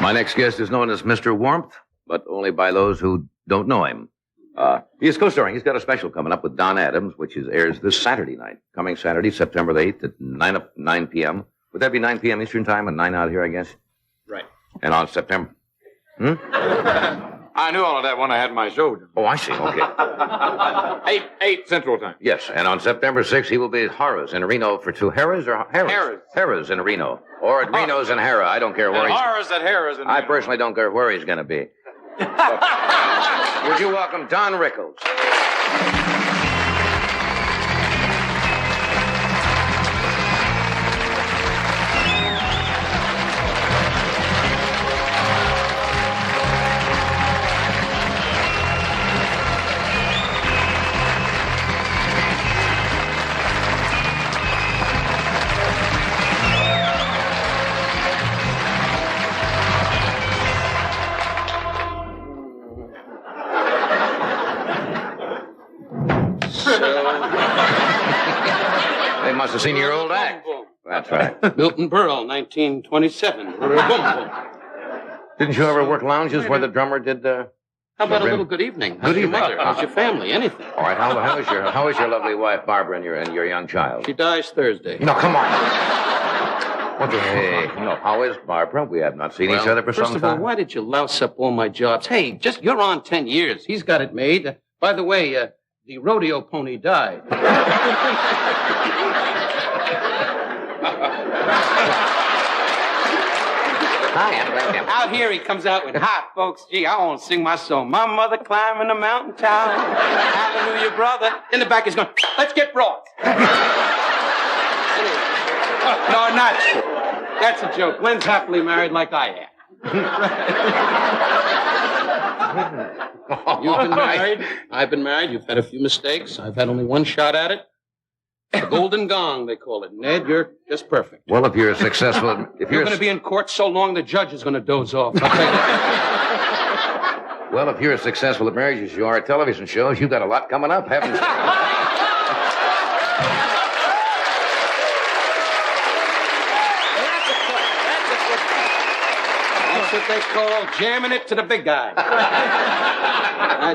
My next guest is known as Mr. Warmth, but only by those who don't know him. He is co-starring. He's got a special coming up with Don Adams, which airs this Saturday night. Coming Saturday, September the 8th at 9 p.m. Would that be 9 p.m. Eastern Time and 9 out here, I guess? Right. And on September... I knew all of that when I had my show. Oh, I see. Okay. 8 Central Time. Yes, and on September 6th, he will be at Harrah's in Reno for two. Harrah's or Harrah's? Harrah's. Harrah's in Reno. Or at Reno's in Harrah. I don't care where he's... Harrah's at Harrah's. I personally don't care where he's going to be. Would you welcome Don Rickles? They must have seen your old act. That's right. Milton Berle, 1927. Boom, boom. Didn't you ever work lounges where the drummer did... How about a little good evening? How's your mother? How's your family? Anything. All right, how is your lovely wife, Barbara, and your young child? She dies Thursday. No, come on. What the... Hey, no, how is Barbara? We have not seen each other for some time. First of all, why did you louse up all my jobs? Hey, you're on 10 years. He's got it made. By the way, the rodeo pony died. Hi, I'm Glen. Out here he comes out with, hi, folks. Gee, I want to sing my song. My mother climbing the mountain town. Hallelujah, brother. In the back he's going, let's get broad. No, not. That's a joke. Glen's happily married like I am. You've been married. I've been married. You've had a few mistakes. I've had only one shot at it. The golden gong, they call it. Ned, you're just perfect. Well, if you're successful... If you're going to be in court so long, the judge is going to doze off. I'll tell you. Well, if you're as successful at marriages as you are at television shows, you've got a lot coming up, haven't you? That's what they call jamming it to the big guy.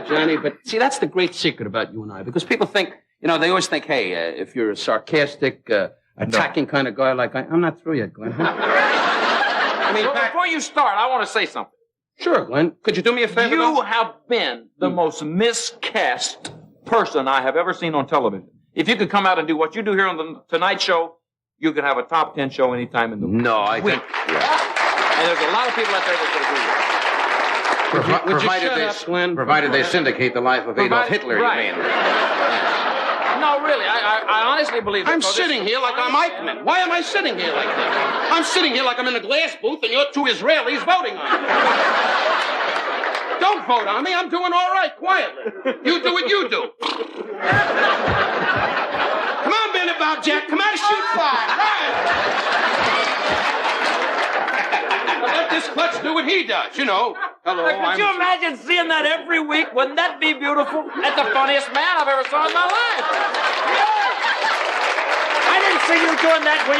Johnny, but see, that's the great secret about you and I, because people think, they always think, hey, if you're a sarcastic, attacking kind of guy like I'm not through yet, Glen. I mean, before you start, I want to say something. Sure, Glen. Could you do me a favor? You have been the most miscast person I have ever seen on television. If you could come out and do what you do here on the Tonight Show, you could have a top 10 show anytime in the week. No, I think... Yeah. And there's a lot of people out there that could agree with you. Provided they syndicate the life of Adolf Hitler, right. You mean? No, really, I honestly believe that. I'm sitting here like I'm Eichmann. Why am I sitting here like that? I'm sitting here like I'm in a glass booth and you're two Israelis voting on me. Don't vote on me. I'm doing all right, quietly. You do what you do. Come on, bend about, Jack. Come on, shoot fire. Right. Let this klutz do what he does, Hello, could you imagine seeing that every week? Wouldn't that be beautiful? That's the funniest man I've ever saw in my life. I didn't see you doing that when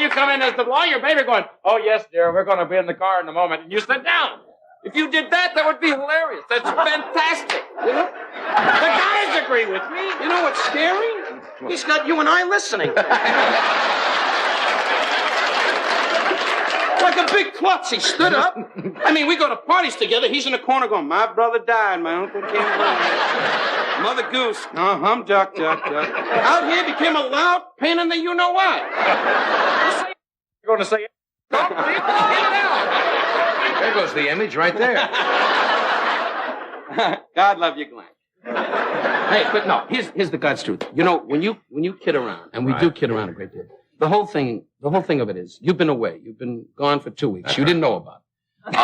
you come in as the lawyer, baby, going, oh, yes, dear, we're going to be in the car in a moment. And you sit down. If you did that, that would be hilarious. That's fantastic. The guys agree with me. You know what's scary? He's got you and I listening. Like a big klutz, he stood up. I mean, we go to parties together. He's in the corner going, my brother died, my uncle came along. Mother Goose, duck. Out here became a loud pain in the you-know-what. You're going to say, get it out. There goes the image right there. God love you, Glen. Hey, but no, here's the God's truth. When you kid around, and we do kid around a great deal, the whole thing of it is, you've been away. You've been gone for 2 weeks. You didn't know about it.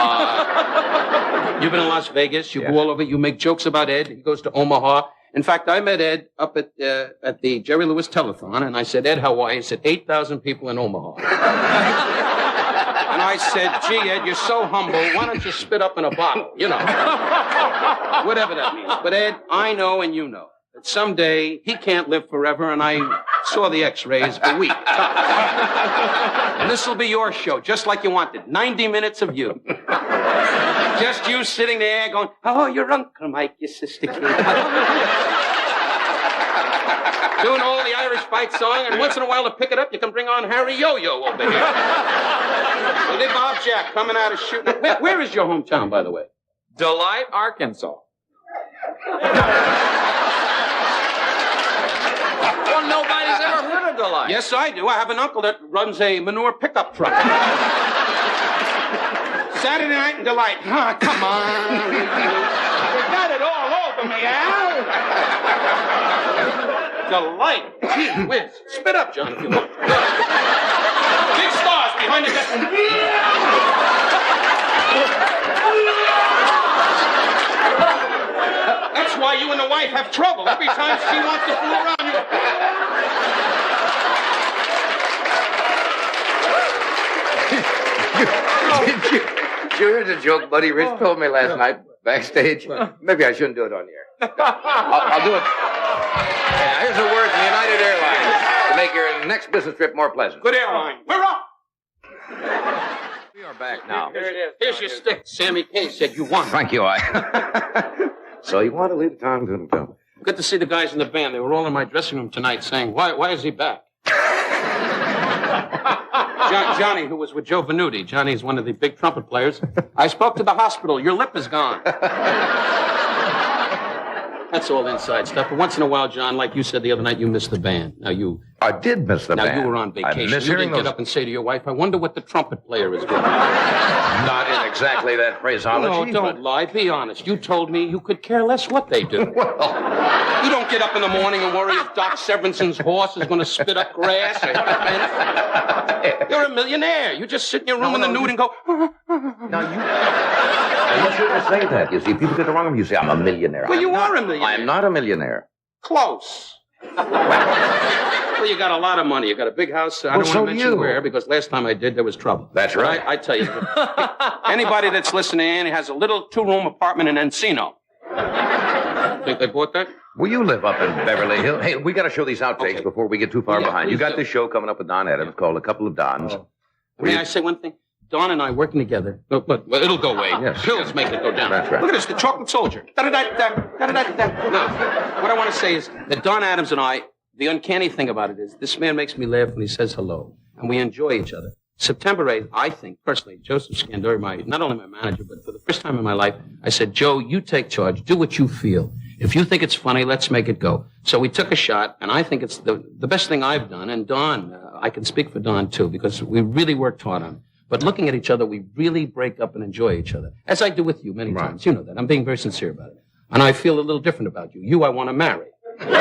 You've been in Las Vegas. You go all over. You make jokes about Ed. He goes to Omaha. In fact, I met Ed up at the Jerry Lewis Telethon, and I said, Ed, how are you? He said, 8,000 people in Omaha. And I said, gee, Ed, you're so humble. Why don't you spit up in a bottle? Whatever that means. But, Ed, I know and you know that someday he can't live forever, and I saw the x-rays a week. And this will be your show, just like you wanted. 90 minutes of you. Just you sitting there going, oh, your Uncle Mike, your sister Kate. Doing all the Irish fight song, and once in a while to pick it up, you can bring on Harry Yo-Yo over here. Billy Bob Jack coming out of shooting. Where is your hometown, by the way? Delight, Arkansas. Well, nobody's ever heard of Delight. Yes, I do. I have an uncle that runs a manure pickup truck. Saturday night in Delight. Oh, come on. You got it all over me, Al. Delight. Gee whiz. Spit up, John, if you want. Big stars behind the desk. That's why you and the wife have trouble. Every time she wants to fool around you. Did you hear the joke Buddy Rich told me last night backstage? Maybe I shouldn't do it on the air. I'll do it. Yeah, here's a word from United Airlines to make your next business trip more pleasant. Good airline. We're up. We are back now. Here it is. Here's your stick. Sammy K said you won. Thank you, So you want to leave town to tell me? Good to see the guys in the band. They were all in my dressing room tonight saying, why is he back? Johnny, who was with Joe Venuti. Johnny's one of the big trumpet players. I spoke to the hospital. Your lip is gone. That's all inside stuff. But once in a while, John, like you said the other night, you missed the band. I did miss the band. Now, you were on vacation. I miss you hearing didn't get those... up and say to your wife, I wonder what the trumpet player is doing. Not in exactly that phraseology. No, don't lie. Be honest. You told me you could care less what they do. Well... You don't get up in the morning and worry if Doc Severinson's horse is going to spit up grass or anything. You're a millionaire. You just sit in your room in the nude and go... Now, you shouldn't say that. You see, people get the wrong of you. You say, I'm a millionaire. Well, you are a millionaire. I'm not a millionaire. Close. Well, you got a lot of money. You got a big house. I don't want to mention where, because last time I did, there was trouble. That's right. I tell you, anybody that's listening has a little 2-room apartment in Encino. Think they bought that? Well, you live up in Beverly Hills. Hey, we got to show these outtakes before we get too far behind. You got do. this show coming up with Don Adams called A Couple of Dons. Oh. May I say one thing? Don and I working together. But it'll go away. Yes. Pills make it go down. That's right. Look at this, the chocolate soldier. Da-da-da-da, da-da-da-da. No, what I want to say is that Don Adams and I, the uncanny thing about it is this man makes me laugh when he says hello, and we enjoy each other. September 8th, I think, personally, Joseph Scandori, not only my manager, but for the first time in my life, I said, Joe, you take charge. Do what you feel. If you think it's funny, let's make it go. So we took a shot, and I think it's the best thing I've done. And Don, I can speak for Don, too, because we really worked hard on it. But looking at each other, we really break up and enjoy each other, as I do with you many times. You know that. I'm being very sincere about it. And I feel a little different about you. You, I want to marry. But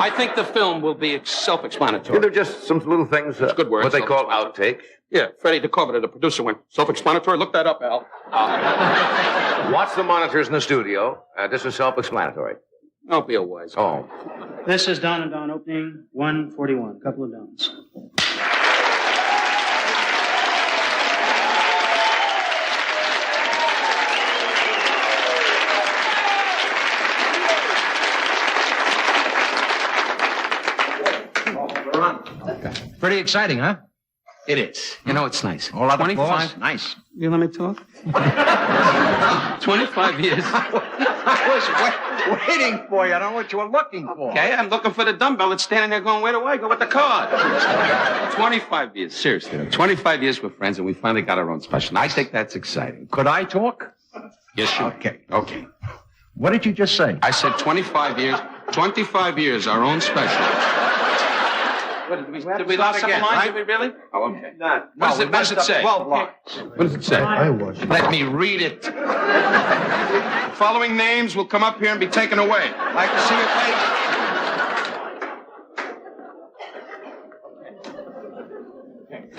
I think the film will be self-explanatory. They're just some little things, It's a good word, what they call outtakes. Yeah, Freddie DeCoverta, the producer, went, self-explanatory? Look that up, Al. Watch the monitors in the studio. This is self-explanatory. Don't be a wise guy. Oh. This is Don and Don opening 141, couple of Dons. Pretty exciting, huh? It is. You know, it's nice. All out of 25 applause. Nice. You let me talk? 25 years. I was waiting for you. I don't know what you were looking for. Okay, I'm looking for the dumbbell that's standing there going, where do I go with the card? 25 years, seriously. 25 years we're friends, and we finally got our own special. I think that's exciting. Could I talk? Yes, sure. Okay. What did you just say? I said 25 years, our own special. What, did we lose some lines? right? Did we really? Oh, okay. No, What does it say? 12 lines. What does it say? Let me read it. The following names will come up here and be taken away. Like to see your face?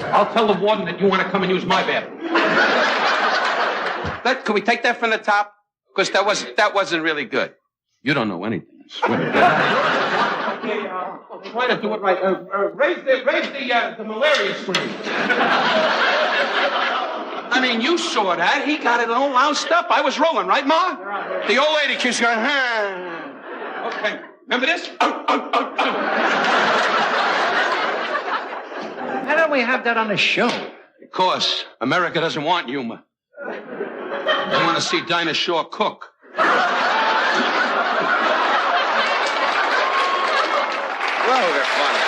I'll tell the warden that you want to come and use my bathroom. Can we take that from the top? Because that wasn't really good. You don't know anything. I swear. Try to do it right. Raise the malaria screen. I mean, you saw that. He got it all loused up. I was rolling, right, Ma? The old lady keeps going, Okay. Remember this? Why don't we have that on the show? Because America doesn't want humor. They want to see Dinah Shore cook. Well, they're funny.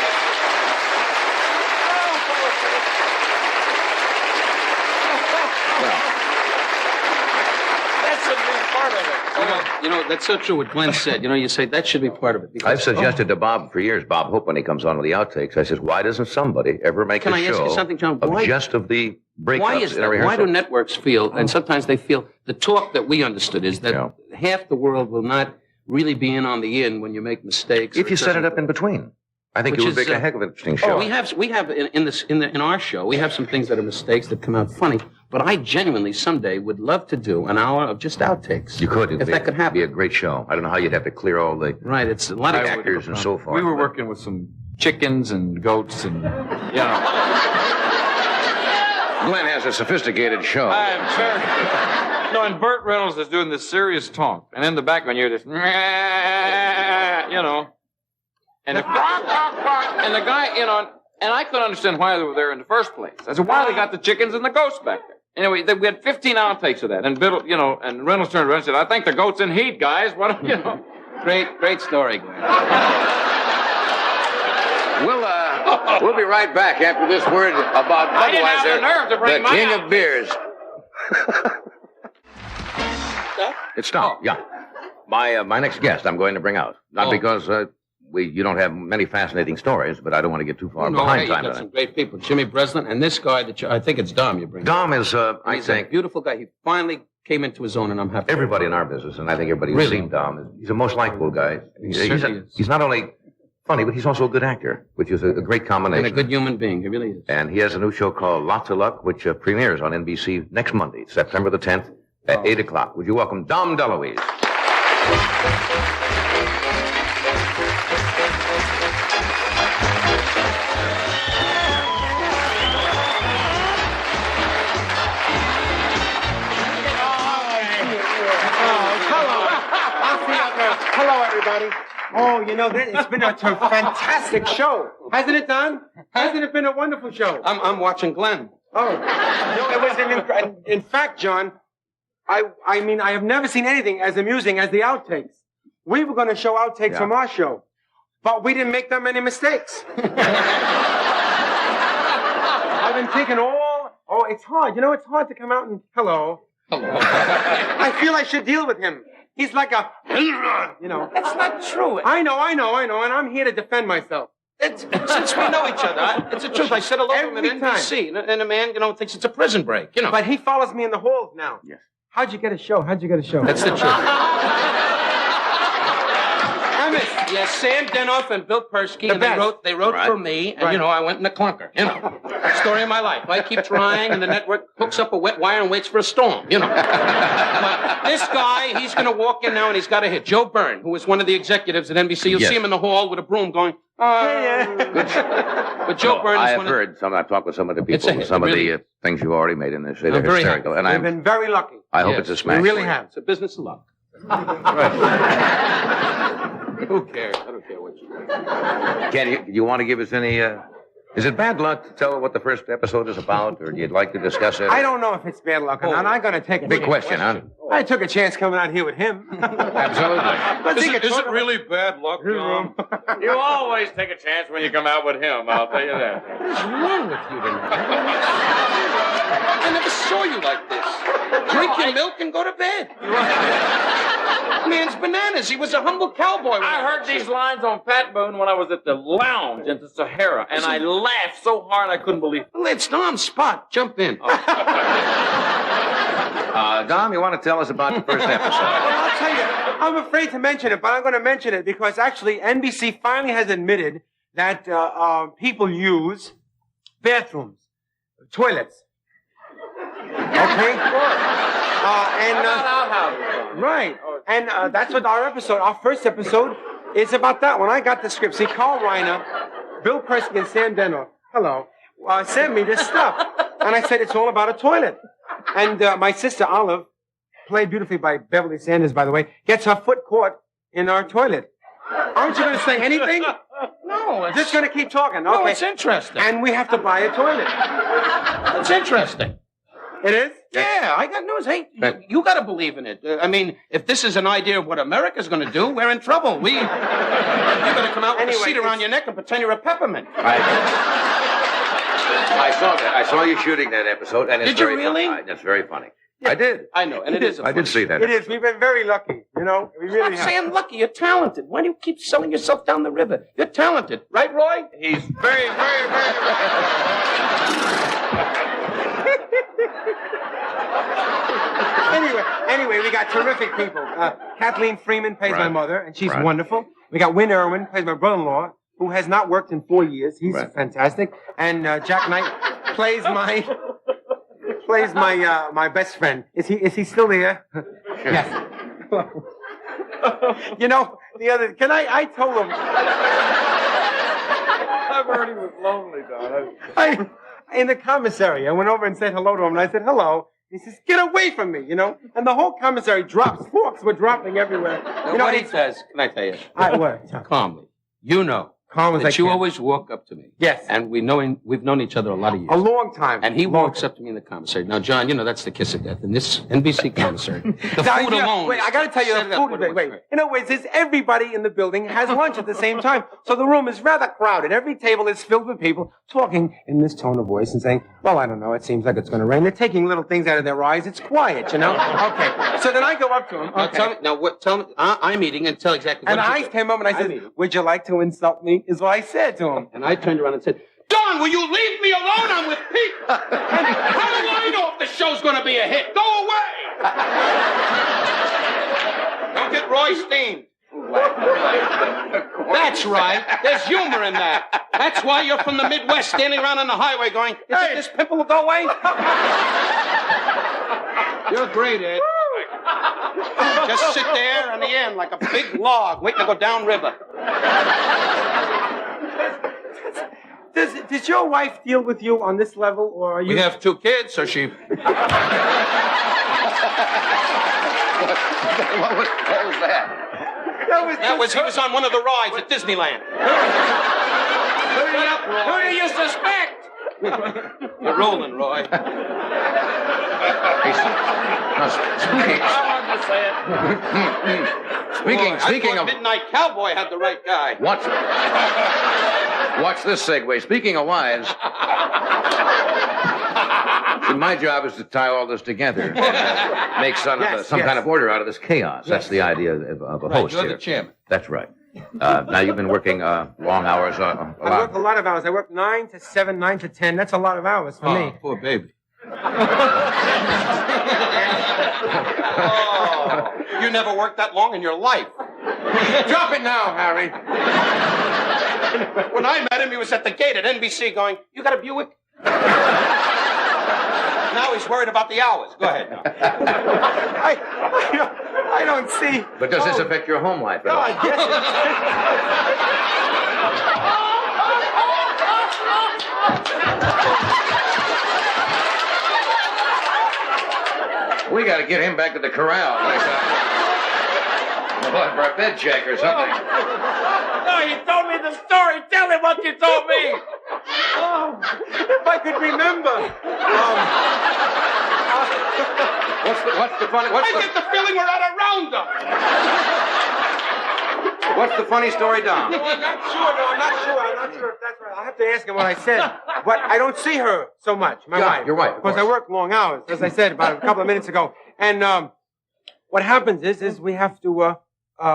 That's a big part of it. You know, that's so true what Glenn said. You know, you say that should be part of it. Because, I've suggested to Bob for years, Bob Hope, when he comes on with the outtakes, I says, why doesn't somebody ever make Can a I show ask you something, John? of Why- just of the breakups Why is in a that? rehearsal? Why do networks feel, and sometimes they feel, the talk that we understood is that Yeah. half the world will not really be in on the in when you make mistakes. If or you set it doesn't- up in between, I think Which it would is, make a heck of an interesting show. Oh, we have in our show, we have some things that are mistakes that come out funny. But I genuinely someday would love to do an hour of just outtakes. You could. if that could happen. It'd be a great show. I don't know how you'd have to clear all the Right, it's a lot of actors and so forth. We were but- working with some chickens and goats and, you know. Glenn has a sophisticated show. I'm very... No, and Burt Reynolds is doing this serious talk. And in the background, you're just, you know. And the guy, you know, and I couldn't understand why they were there in the first place. I said, why they got the chickens and the goats back there? Anyway, we had 15 outtakes of that. And Biddle, you know, and Reynolds turned around and said, I think the goat's in heat, guys. What, you know. great story, Glenn. We'll be right back after this word about I didn't have the nerve to bring the my king out. of beers. It stopped. Yeah. My next guest, I'm going to bring out, not because you don't have many fascinating stories, but I don't want to get too far No, behind hey, you time. got on some it. great people. Jimmy Breslin and this guy that I think it's Dom you bring. Dom is, I He's a think, beautiful guy. He finally came into his own, and I'm happy. everybody in our business, and I think everybody who's Really? seen Dom, he's a most likable guy. certainly is. He's not only funny, but he's also a good actor, which is a great combination. And a good human being. He really is. And he has a new show called Lots of Luck, which premieres on NBC next Monday, September the 10th at 8 o'clock. Would you welcome Dom DeLuise? Hello, everybody. Oh, you know, it's been a fantastic show. Hasn't it, Don? Hasn't it been a wonderful show? I'm watching Glenn. Oh, no, it was in fact, John, I mean, I have never seen anything as amusing as the outtakes. We were going to show outtakes from our show, but we didn't make that many mistakes. I've been thinking it's hard. You know, it's hard to come out and, hello. I feel I should deal with him. He's like a, you know. That's not true. I know, and I'm here to defend myself. Since we know each other, it's the truth. I said hello to him at Every time. NBC, and a man, thinks it's a prison break, But he follows me in the halls now. Yes. How'd you get a show? That's the truth. Yes, Sam Denoff and Bill Persky, and best. they wrote Right. for me, and, Right. I went in the clunker, Story of my life. I keep trying, and the network hooks up a wet wire and waits for a storm, But this guy, he's going to walk in now, and he's got a hit. Joe Byrne, who was one of the executives at NBC. You'll Yes. see him in the hall with a broom going, But Joe Byrne I is have one heard I've talked with some of the It's people, a hit, some of really. the things you've already made in this. They're I'm very hysterical. happy. And We've been very lucky. I hope Yes, it's a we smash. really for you. have. It's a business of luck. Who cares? I don't care what you do. Ken, you want to give us any... is it bad luck to tell what the first episode is about, or you'd like to discuss it? I don't know if it's bad luck or not. I'm going to take a Big chance. question, huh? I took a chance coming out here with him. Absolutely. Is it really bad luck, John? You always take a chance when you come out with him, I'll tell you that. What's wrong with you tonight? I never saw you like this. Drink your milk and go to bed. Man's bananas. He was a humble cowboy. I heard these lines on Pat Boone when I was at the lounge in the Sahara, and I laughed so hard I couldn't believe it. Let's Dom Spot. Jump in. Dom, you want to tell us about the first episode? Well, I'll tell you, I'm afraid to mention it, but I'm going to mention it because actually NBC finally has admitted that people use bathrooms, toilets. Okay? Right. And that's what our first episode is about that. When I got the script, see, Carl Reiner, Bill Persky, and Sam Denoff, sent me this stuff. And I said, it's all about a toilet. And my sister Olive, played beautifully by Beverly Sanders, by the way, gets her foot caught in our toilet. Aren't you going to say anything? No, it's Just going to keep talking. Okay. No, it's interesting. And we have to buy a toilet. It's interesting. It is? Yeah, I got news. Hey, you got to believe in it. I mean, if this is an idea of what America's going to do, we're in trouble. You better come out with a seat around your neck and pretend you're a peppermint. I saw that. I saw you shooting that episode, and it's Did you very really? funny. That's very funny. Yeah. I did. I know, and it is. I did see that. It is. We've been very lucky. You know, we really Stop have. saying lucky. You're talented. Why do you keep selling yourself down the river? You're talented, right, Roy? He's very, very, very. Anyway, we got terrific people. Kathleen Freeman plays my mother, and she's Right. wonderful. We got Win Irwin plays my brother-in-law, who has not worked in 4 years. He's fantastic. And Jack Knight plays my my best friend. Is he still there? Yes. You know, I told him. I've heard he was lonely, Don. In the commissary, I went over and said hello to him, and I said, hello. He says, get away from me, you know? And the whole commissary drops. Forks were dropping everywhere. You know what he says, can I tell you? What? Calmly. You know Calm as I that you can. always walk up to me. Yes. And we've known each other a lot of years. A long time. And he Long walks up to me in the commissary. Now, John, you know that's the kiss of death. In this NBC commissary, the Now, food you know, alone. Wait, I got to tell you, set the it up food. what it Wait. was. In other words, is everybody in the building has lunch at the same time, so the room is rather crowded. Every table is filled with people talking in this tone of voice and saying, "Well, I don't know. It seems like it's going to rain." They're taking little things out of their eyes. It's quiet, you know. Okay. So then I go up to him. Now, Okay. tell me. I'm eating and tell exactly. And what I you came up and I I'm said, eating. "Would you like to insult me?" Is what I said to him. And I turned around and said, Don, will you leave me alone? I'm with Pete. How do I know if the show's going to be a hit? Go away. Don't get Roy steamed. That's right. There's humor in that. That's why you're from the Midwest standing around on the highway going, hey, this pimple will go away? You're great, Ed. Just sit there on the end like a big log waiting to go downriver. Does your wife deal with you on this level, or are you? We have 2 kids, so she... What was that? He was on one of the rides at Disneyland. Who do you suspect? You're rolling, Roy. Speaking I of... thought Midnight Cowboy had the right guy. Watch this segue. Speaking of wives, my job is to tie all this together, make some kind of order out of this chaos. That's the idea of a host You're here. the chairman. That's right. Now you've been working long hours. I work a lot of hours. I work 9 to 7, 9 to 10. That's a lot of hours for me. Poor baby. You never worked that long in your life. Drop it now, Harry. When I met him, he was at the gate at NBC going, you got a Buick? Now he's worried about the hours. Go ahead now. I don't see. But does this affect your home life at all? We got to get him back to the corral. For a bed check or something. No, you told me the story. Tell me what you told me. Oh, if I could remember. What's the funny? I get the feeling we're at a roundup. What's the funny story, Don? No, I'm not sure. I'm not sure if that's right. I'll have to ask him what I said. But I don't see her so much, my wife. Your wife, of because I course. work long hours, as I said about a couple of minutes ago. And what happens is we have to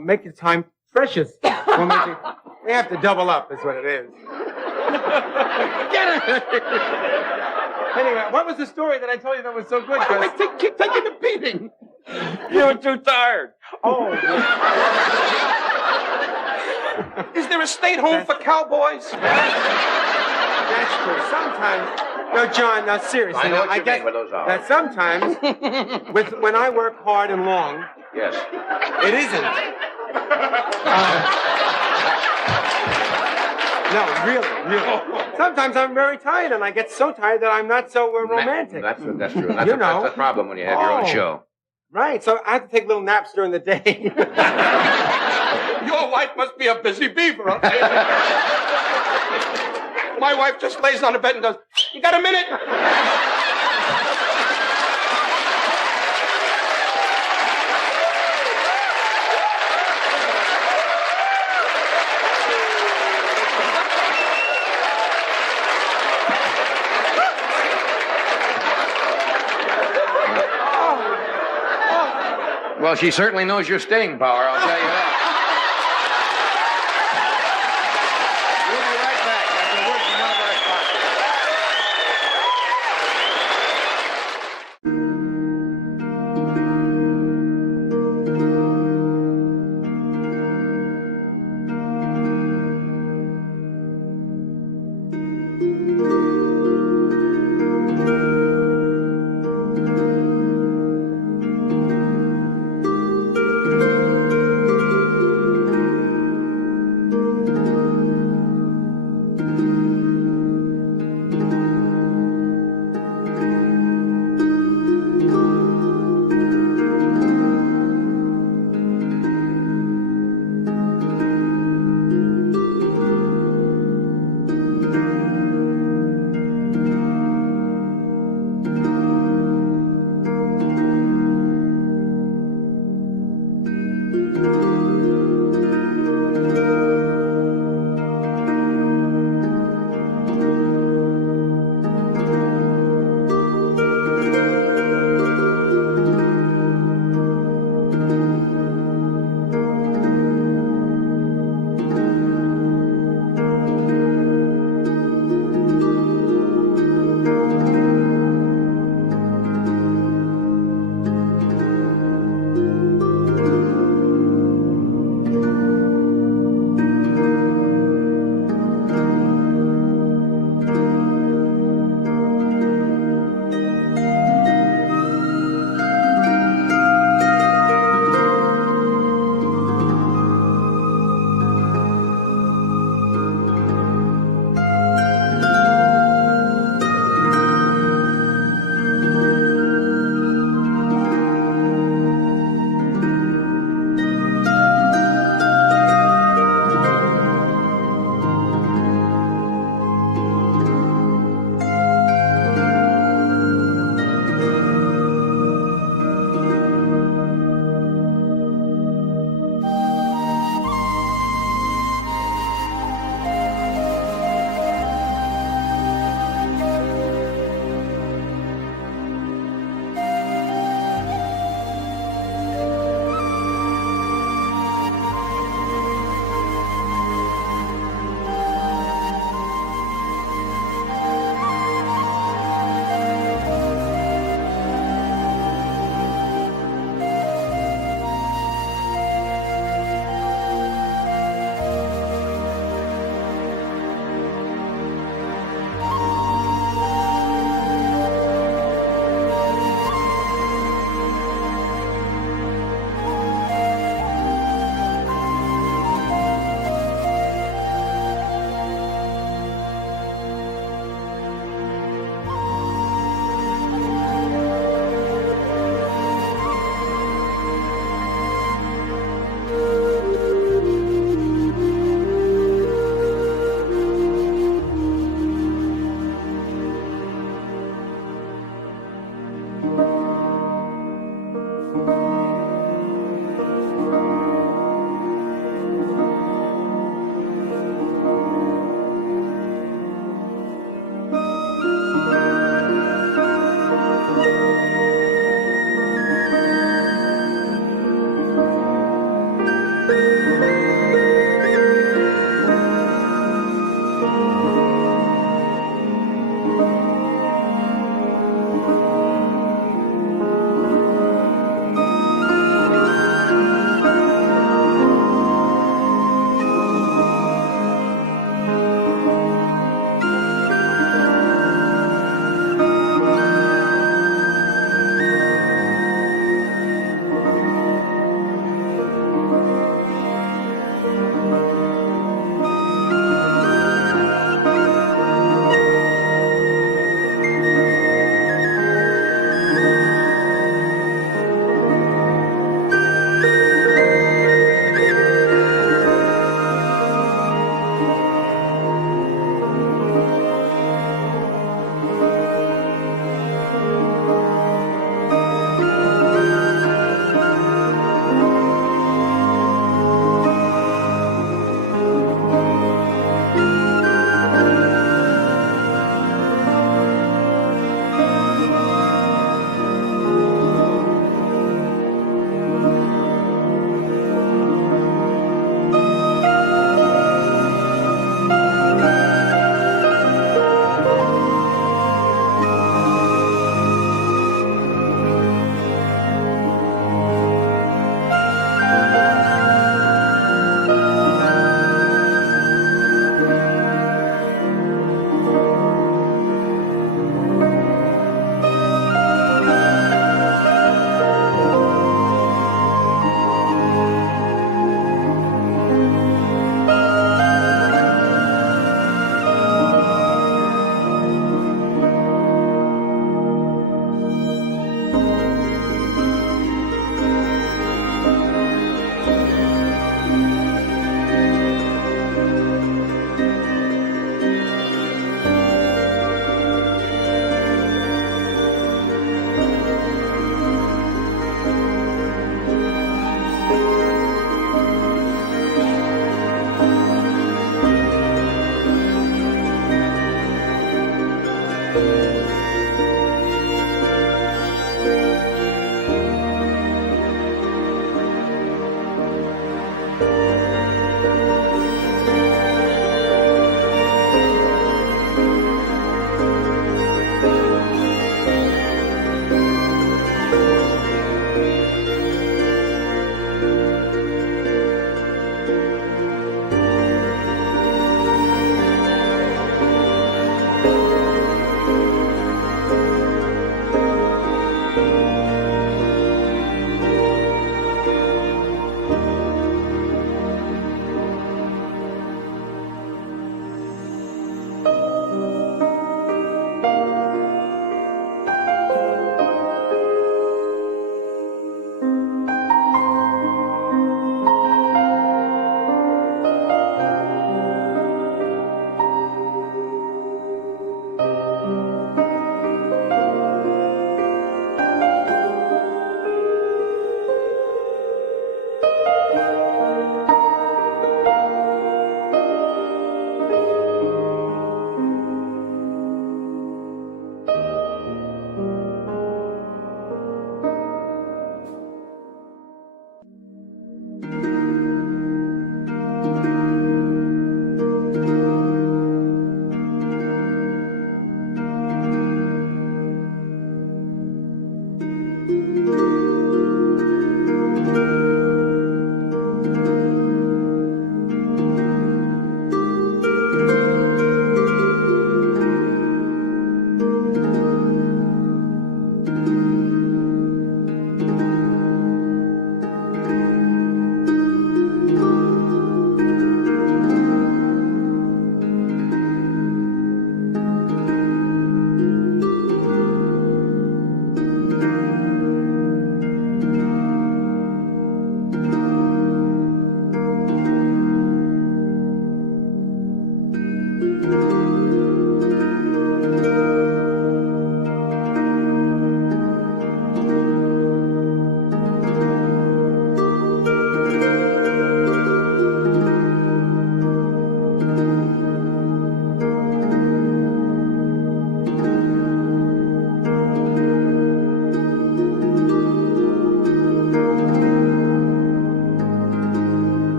make the time precious. We have to double up, is what it is. Get it! Anyway, what was the story that I told you that was so good? Keep taking the beating. You were too tired. Oh, Is there a state home for cowboys? that's true. Sometimes, no, John. Now seriously, I know what I you get mean with those hours. that sometimes, when I work hard and long, Yes. it isn't. No, really. Sometimes I'm very tired, and I get so tired that I'm not so romantic. That's true. That's You know. the problem when you have your own Oh. show. Right, so I have to take little naps during the day. Your wife must be a busy beaver, I'll tell you. My wife just lays on the bed and goes, "You got a minute?" Well, she certainly knows your staying power, I'll tell you that. We'll be right back after a word from one of our sponsors.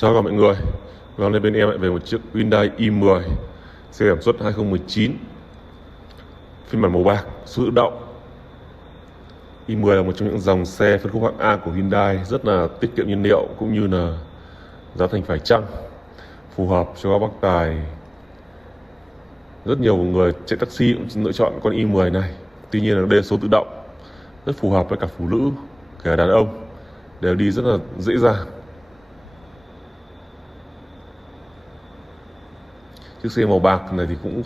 Chào cả mọi người. Hôm nay bên em lại về một chiếc Hyundai i10 xe sản xuất 2019 phiên bản màu bạc, số tự động. i10 là một trong những dòng xe phân khúc hạng A của Hyundai, rất là tiết kiệm nhiên liệu cũng như là giá thành phải chăng, phù hợp cho các bác tài. Rất nhiều người chạy taxi cũng lựa chọn con i10 này. Tuy nhiên là đây là số tự động, rất phù hợp với cả phụ nữ, kể cả đàn ông, đều đi rất là dễ dàng. Chiếc xe màu bạc này thì cũng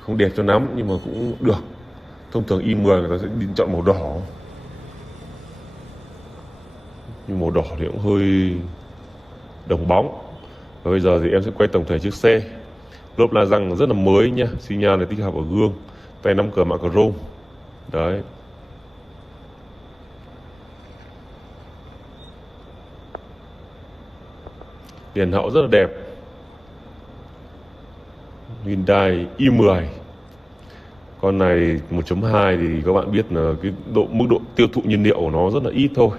không đẹp cho lắm, nhưng mà cũng được. Thông thường i10 người ta sẽ đi chọn màu đỏ, nhưng màu đỏ thì cũng hơi đồng bóng. Và bây giờ thì em sẽ quay tổng thể chiếc xe. Lốp la răng rất là mới nha, xi nhan này tích hợp ở gương, tay nắm cửa mạ chrome. Đấy. Đèn hậu rất là đẹp. Hyundai i10. Con này 1.2 thì các bạn biết là cái mức độ tiêu thụ nhiên liệu của nó rất là ít thôi.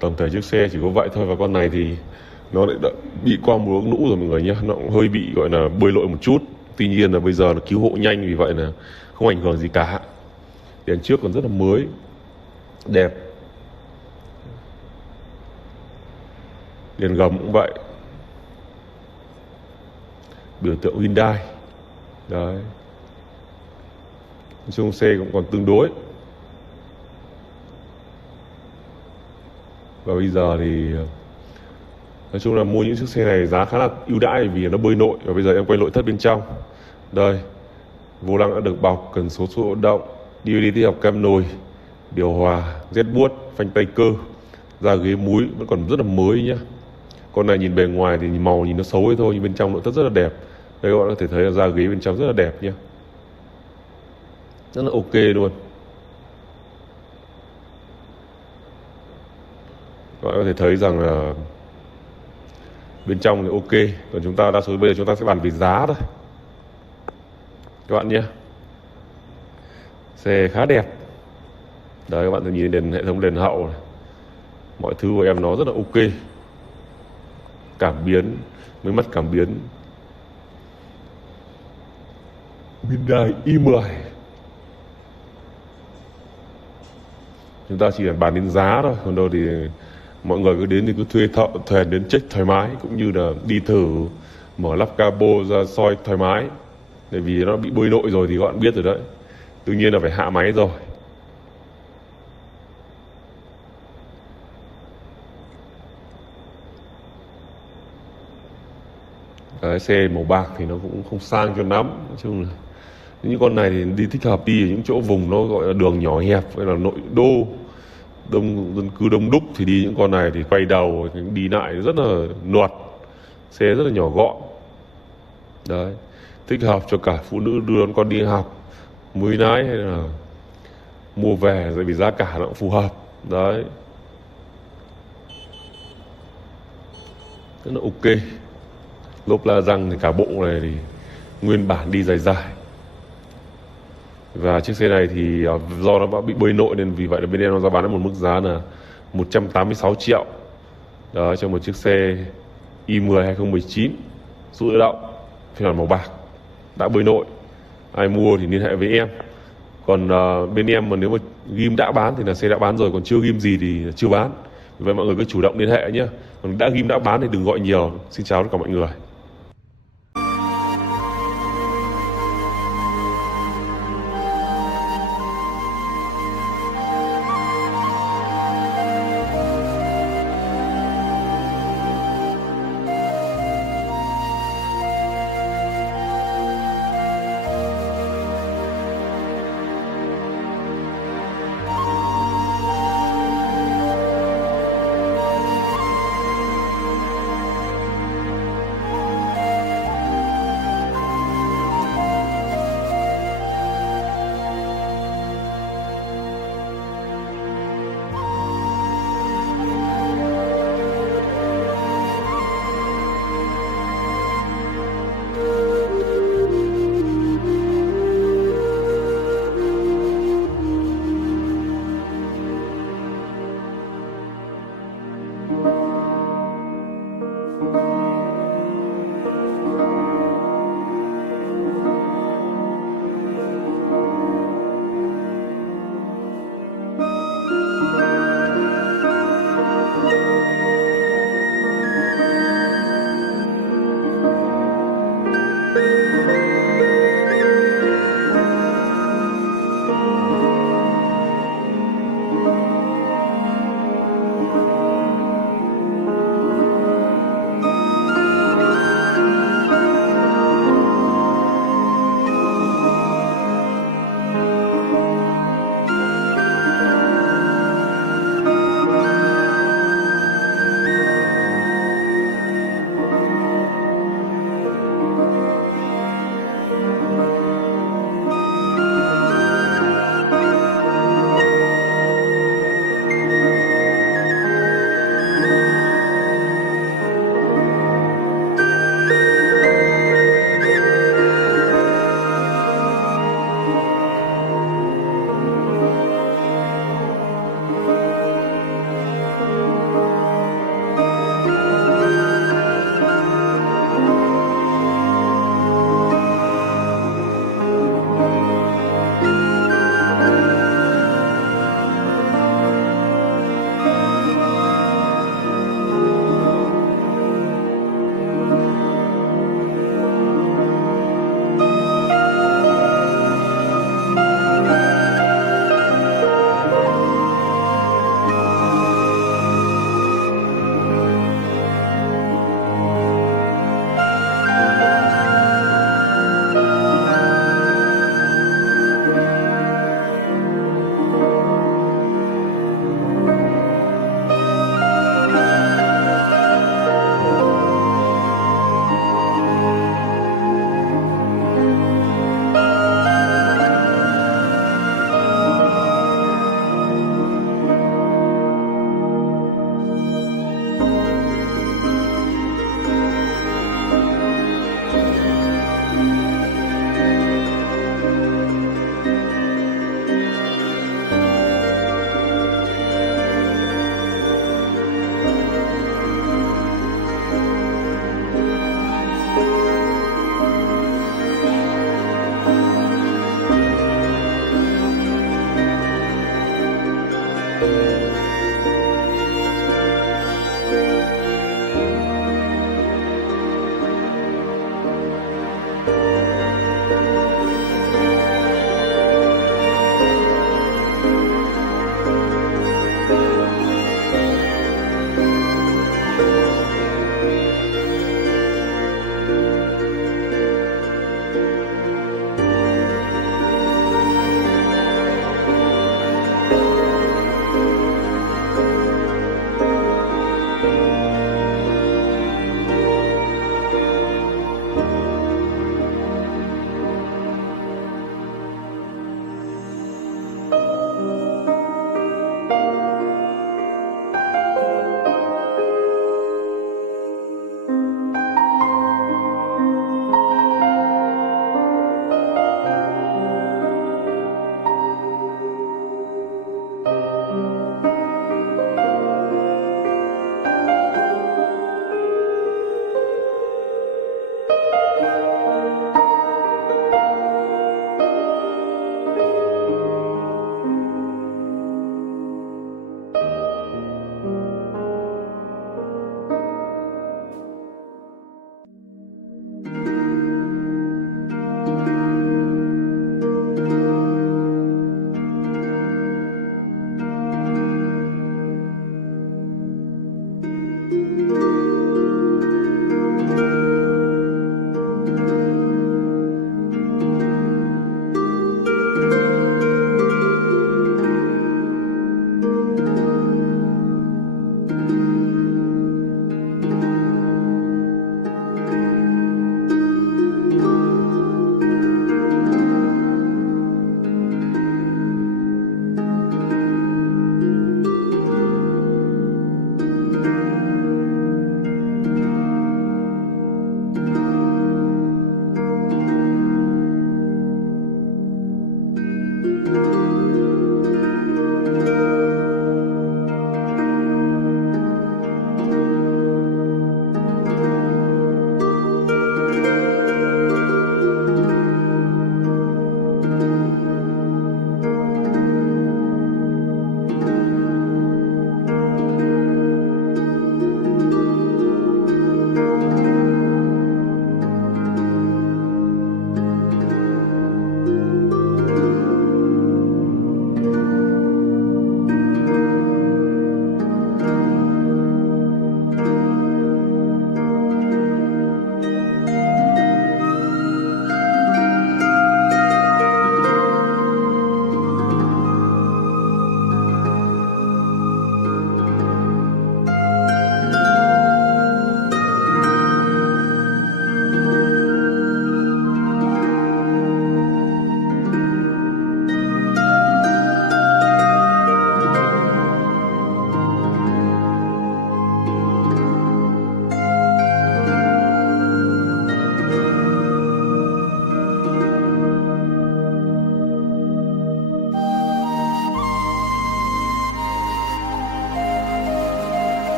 Tổng thể chiếc xe chỉ có vậy thôi, và con này thì nó lại bị qua mùa nước lũ rồi mọi người nhé, nó cũng hơi bị gọi là bơi lội một chút. Tuy nhiên là bây giờ là cứu hộ nhanh, vì vậy là không ảnh hưởng gì cả. Đèn trước còn rất là mới, đẹp. Đèn gầm cũng vậy, biểu tượng Hyundai. Đấy. Trong xe cũng còn tương đối. Và bây giờ thì nói chung là mua những chiếc xe này giá khá là ưu đãi vì nó bơi nội. Và bây giờ em quay nội thất bên trong. Đây, vô lăng đã được bọc, cần số tự động, DVD tích hợp cam nồi, điều hòa, rét buốt, phanh tay cơ, da ghế múi vẫn còn rất là mới nhá. Con này nhìn bề ngoài thì màu nhìn nó xấu ấy thôi, nhưng bên trong nội thất rất là đẹp. Đây các bạn có thể thấy là da ghế bên trong rất là đẹp nhá, rất là ok luôn. Các bạn có thể thấy rằng là bên trong thì ok. Còn chúng ta đa số bây giờ chúng ta sẽ bàn về giá thôi các bạn nhé. Xe khá đẹp. Đấy, các bạn nhìn đèn, hệ thống đèn hậu này. Mọi thứ của em nó rất là ok. Cảm biến, mấy mắt cảm biến Hyundai i10. Chúng ta chỉ bàn đến giá thôi, còn đâu thì mọi người cứ đến thì cứ thuê thợ thuyền đến check thoải mái, cũng như là đi thử mở lắp capo ra soi thoải mái. Bởi vì nó bị bơi lội rồi thì các bạn biết rồi đấy. Tự nhiên là phải hạ máy rồi. Cái xe màu bạc thì nó cũng không sang cho lắm. Nói chung là những con này thì đi thích hợp đi ở những chỗ vùng nó gọi là đường nhỏ hẹp, hay là nội đô dân cư đông đúc, thì đi những con này thì quay đầu thì đi lại rất là nuột, xe rất là nhỏ gọn. Đấy, thích hợp cho cả phụ nữ đưa con đi học, mới lái hay là mua về, rồi vì giá cả nó cũng phù hợp. Đấy, rất là ok. Lốp la răng thì cả bộ này thì nguyên bản đi dài dài. Và chiếc xe này thì do nó bị bơi nội nên vì vậy là bên em nó ra bán ở một mức giá là 186 triệu. Đó, cho một chiếc xe i10 2019 số tự động phiên bản màu bạc đã bơi nội. Ai mua thì liên hệ với em. Còn bên em mà nếu mà ghim đã bán thì là xe đã bán rồi, còn chưa ghim gì thì chưa bán. Vì vậy mọi người cứ chủ động liên hệ nhé. Còn đã ghim đã bán thì đừng gọi nhiều. Xin chào tất cả mọi người.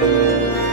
Tonight.